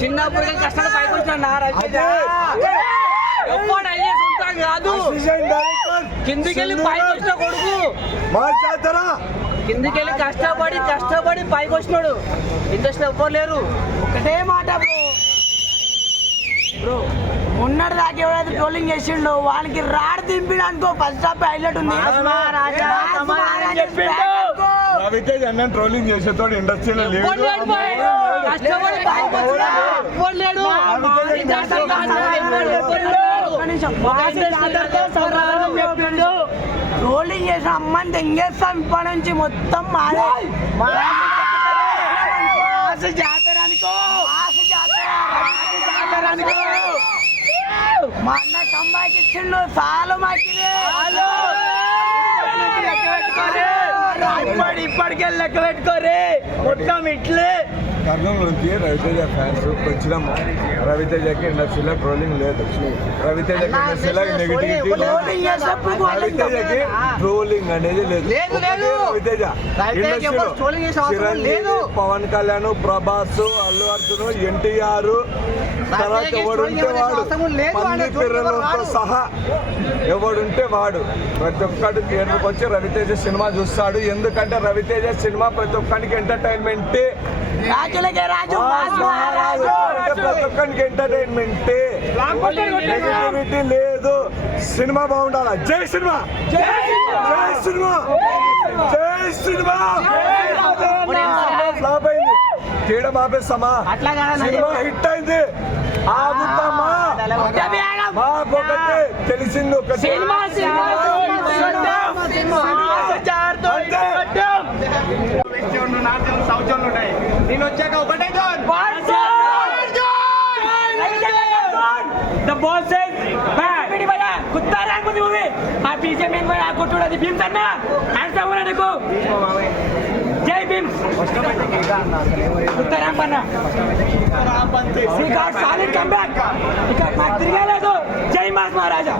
చిన్నప్పుడు కష్టాలు పైకి వచ్చినా ఎప్పుడు అయ్యే సొంతం కాదు. కిందికెళ్ళి పైకి వచ్చిన కొడుకు కిందికెళ్ళి కష్టపడి పైకి వచ్చినాడు. ఇండస్ట్రీ ఎవ్వరు లేరు. ఒకటే మాట బ్రో, మొన్నటి దాకా ఎవరైతే ట్రోలింగ్ చేసిండో వానికి రాడ్ దింపిడు అనుకో. ఫస్ట్ హాఫ్ హైలైట్ ఉంది. రవితేజ్ అన్న ట్రోలింగ్ చేసేతోడు ఇండస్ట్రీలో లేడు. ట్రోలింగ్ చేసిన అమ్మని తెంగేస్తాం ఇప్పటి నుంచి మొత్తం మాదే. మా అన్న కంబాకి ఇచ్చిండు చాలు మాకి. ఇప్పటికే లెక్క పెట్టుకోరే మొత్తం ఇట్లే. కర్నూలుకి రవితేజ ఫ్యాన్స్ వచ్చినాం. రవితేజకి ఇండస్ట్రీలో ట్రోలింగ్ లేదు. రవితేజకి ఇండస్ట్రీలో నెగిటివిటీ లేదు. రవితేజకి ట్రోలింగ్ అనేది లేదు. రవితేజ చిరంజీవి, పవన్ కళ్యాణ్, ప్రభాస్, అల్లు అర్జున్, ఎన్టీఆర్, తర్వాత ఎవడుంటే వాడు, పంది పిల్లలతో సహా ఎవడుంటే వాడు ప్రతి ఒక్కటి థియేటర్కి వచ్చి రవితేజ సినిమా చూస్తాడు. ఎందుకంటే రవితేజ సినిమా ప్రతి ఒక్కరికి ఎంటర్టైన్మెంట్. ప్రతి ఒక్కరికి ఎంటర్టైన్మెంట్, నెగిటివిటీ లేదు. సినిమా బాగుండాలా. జై సినిమా, జై సినిమా, జై సినిమా. ఫ్లాప్ అయింది, తేడా మాపేస్తామా? సినిమా హిట్ అయింది, ఆగుతామా? మాకొకటి తెలిసింది, ఒకటి సంవత్సరాలు ఉంటాయి. నేను వచ్చాక ఒకటే zone. The boss says bad. Video bhaiya kutta rank mujhe movie. आ पीछे मेन भाई आपको थोड़ा दी भीम करना. ऐसा हो रहा देखो. जय भीम. kutta rank बनना. We got solid comeback. इका मार तिरगा ले दो. जय मास महाराजा.